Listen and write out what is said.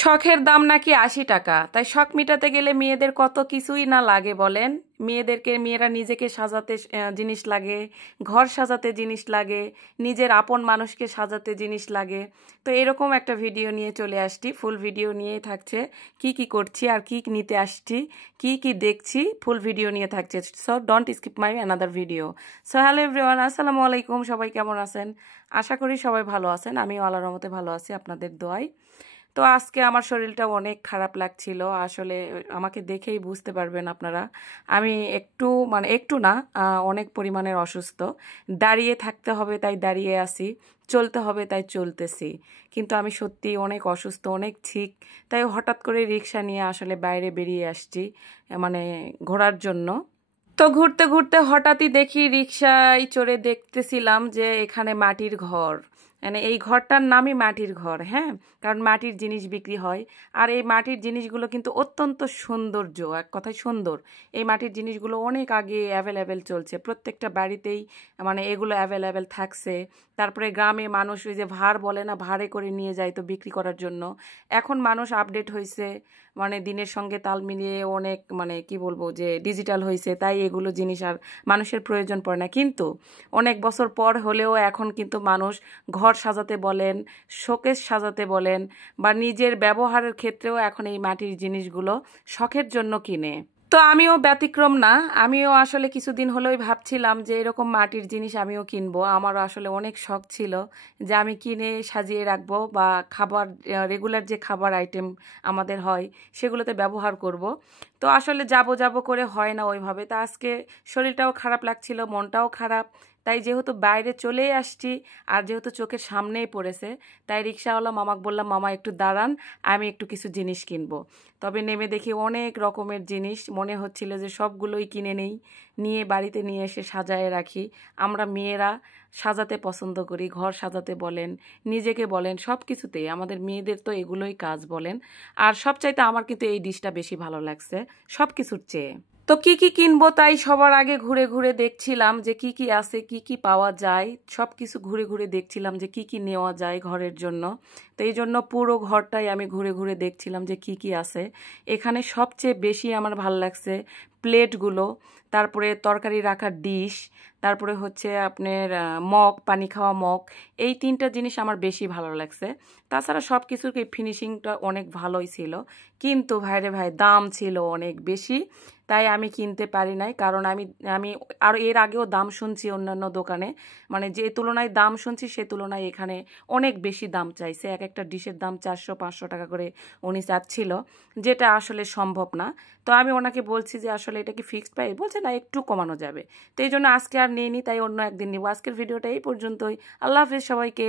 শখের দাম নাকি ৮০ টাকা। তাই শখ মিটাতে গেলে মেয়েদের কত কিছুই না লাগে বলেন। মেয়েরা নিজেকে সাজাতে জিনিস লাগে, ঘর সাজাতে জিনিস লাগে, নিজের আপন মানুষকে সাজাতে জিনিস লাগে। তো এরকম একটা ভিডিও নিয়ে চলে আসছি, ফুল ভিডিও নিয়েই থাকছে। কি কি করছি আর কি নিতে আসছি, কি কি দেখছি, ফুল ভিডিও নিয়ে থাকছে। So don't skip my another video. So hello everyone, আসসালামু আলাইকুম। সবাই কেমন আছেন? আশা করি সবাই ভালো আছেন। আমিও আল্লাহর রহমতে ভালো আছি, আপনাদের দোয়ায়। তো আজকে আমার শরীরটা অনেক খারাপ লাগছিল। আসলে আমাকে দেখেই বুঝতে পারবেন আপনারা, আমি একটু না, অনেক পরিমাণের অসুস্থ। দাঁড়িয়ে থাকতে হবে তাই দাঁড়িয়ে আছি, চলতে হবে তাই চলতেছি। কিন্তু আমি সত্যি অনেক অসুস্থ, অনেক ঠিক। তাই হঠাৎ করে রিক্সা নিয়ে আসলে বাইরে বেরিয়ে আসছি, মানে ঘোরার জন্য। তো ঘুরতে ঘুরতে হঠাৎই দেখি, রিক্সায় চড়ে দেখতেছিলাম যে এখানে মাটির ঘর, মানে এই ঘরটার নামই মাটির ঘর। হ্যাঁ, কারণ মাটির জিনিস বিক্রি হয়। আর এই মাটির জিনিসগুলো কিন্তু অত্যন্ত সৌন্দর্য, এক কথায় সুন্দর। এই মাটির জিনিসগুলো অনেক আগে অ্যাভেলেবেল চলছে, প্রত্যেকটা বাড়িতেই মানে এগুলো অ্যাভেলেবেল থাকছে। তারপরে গ্রামে মানুষ ওই যে ভাড় বলে না, ভাড়ে করে নিয়ে যায় তো বিক্রি করার জন্য। এখন মানুষ আপডেট হয়েছে, মানে দিনের সঙ্গে তাল মিলিয়ে অনেক, মানে কি বলবো, যে ডিজিটাল হয়েছে, তাই এগুলো জিনিস আর মানুষের প্রয়োজন পড়ে না। কিন্তু অনেক বছর পর হলেও এখন কিন্তু মানুষ ঘর সাজাতে বলেন, শোকেস সাজাতে বলেন, বা নিজের ব্যবহারের ক্ষেত্রেও এখন এই মাটির জিনিসগুলো শখের জন্য কিনে। তো আমিও ব্যতিক্রম না, আমিও আসলে কিছুদিন হলেই ভাবছিলাম যে এরকম মাটির জিনিস আমিও কিনবো। আমারও আসলে অনেক শখ ছিল যে আমি কিনে সাজিয়ে রাখবো, বা খাবার, রেগুলার যে খাবার আইটেম আমাদের হয় সেগুলোতে ব্যবহার করব। তো আসলে যাব করে হয় না ওইভাবে। তো আজকে শরীরটাও খারাপ লাগছিল, মনটাও খারাপ। তাই যেহেতু বাইরে চলেই আসছি, আর যেহেতু চোখের সামনেই পড়েছে, তাই রিক্সাওয়ালা মামাকে বললাম, মামা একটু দাঁড়ান, আমি একটু কিছু জিনিস কিনবো। তবে নেমে দেখি অনেক রকমের জিনিস, মনে হচ্ছিল যে সবগুলোই কিনে নেই, নিয়ে বাড়িতে নিয়ে এসে সাজায় রাখি। আমরা মেয়েরা সাজাতে পছন্দ করি, ঘর সাজাতে বলেন, নিজেকে বলেন, সব কিছুতেই আমাদের মেয়েদের তো এগুলোই কাজ বলেন। আর সবচাইতে আমার কিন্তু এই ডিশটা বেশি ভালো লাগছে সব কিছুর চেয়ে। তো কি কি কিনবো তাই সবার আগে ঘুরে ঘুরে দেখছিলাম যে কি কি আছে, কি কি পাওয়া যায়, সব কিছু ঘুরে ঘুরে দেখছিলাম যে কি কি নেওয়া যায় ঘরের জন্য। তো এই জন্য পুরো ঘরটাই আমি ঘুরে ঘুরে দেখছিলাম যে কি কি আছে। এখানে সবচেয়ে বেশি আমার ভাল লাগছে প্লেটগুলো, তারপরে তরকারি রাখার ডিশ, তারপরে হচ্ছে আপনার মগ, পানি খাওয়া মগ। এই তিনটা জিনিস আমার বেশি ভালো লাগছে। তাছাড়া সব কিছুর ফিনিশিংটা অনেক ভালোই ছিল, কিন্তু ভাইরে ভাই দাম ছিল অনেক বেশি। তাই আমি কিনতে পারি নাই, কারণ আমি আমি আর এর আগেও দাম শুনছি অন্যান্য দোকানে, মানে যে তুলনায় দাম শুনছি সে তুলনায় এখানে অনেক বেশি দাম চাইছে। এক একটা ডিশের দাম 400-500 টাকা করে উনি চাচ্ছিল, যেটা আসলে সম্ভব না। তো আমি ওনাকে বলছি যে আসলে এটা কি ফিক্সড প্রাইস, বলছে না একটু কমানো যাবে। তো এই জন্য আজকে আর নিইনি, তাই অন্য একদিন নিব। আজকের ভিডিওটা এই পর্যন্তই। আল্লাহ হাফিজ সবাইকে।